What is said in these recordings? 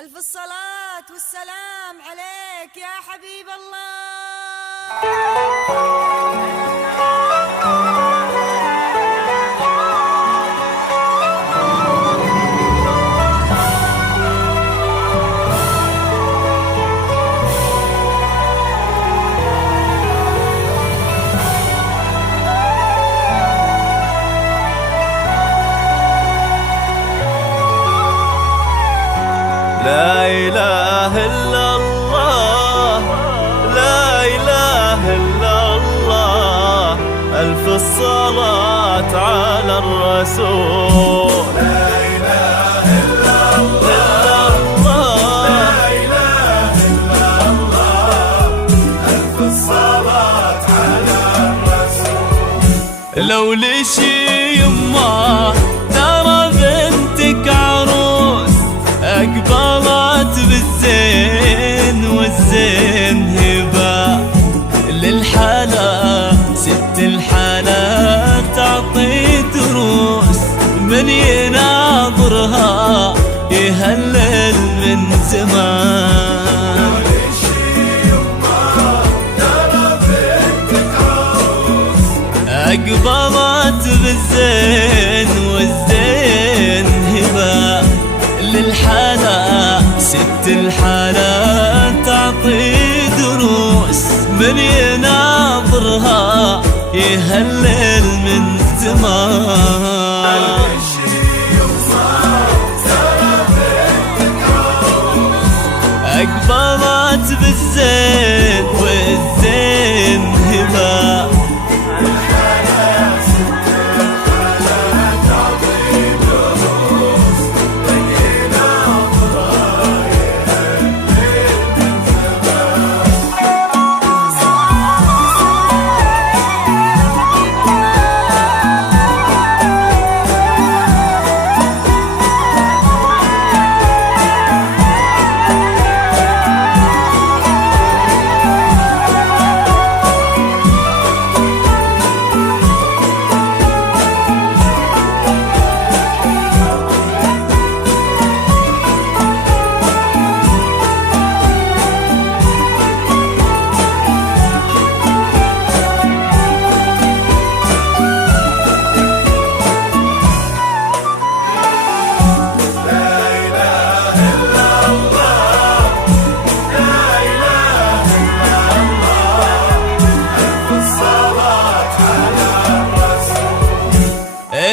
ألف الصلاة والسلام عليك يا حبيب الله. لا إله إلا الله، لا إله إلا الله، ألف الصلاة على الرسول. لا إله إلا الله، لا إله إلا الله، ألف الصلاة على الرسول. لو لشي يمه ترى بنتك عروس أقبلت بالزين والزين هبة للحلا ست الحلا تعطي دروس من يناظرها يهلل من زمان. أقبلت بالزين والزين هبة للحلا ست الحلا تعطي دروس من يناظرها يهلل من زمان. أقبلت بالزين والزين هبة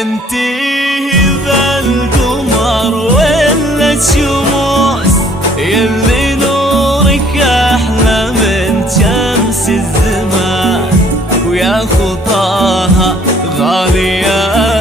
انتي ذا القمر ولا الشموس يلي نورك احلى من شمس الزمان، ويا خطاها غالية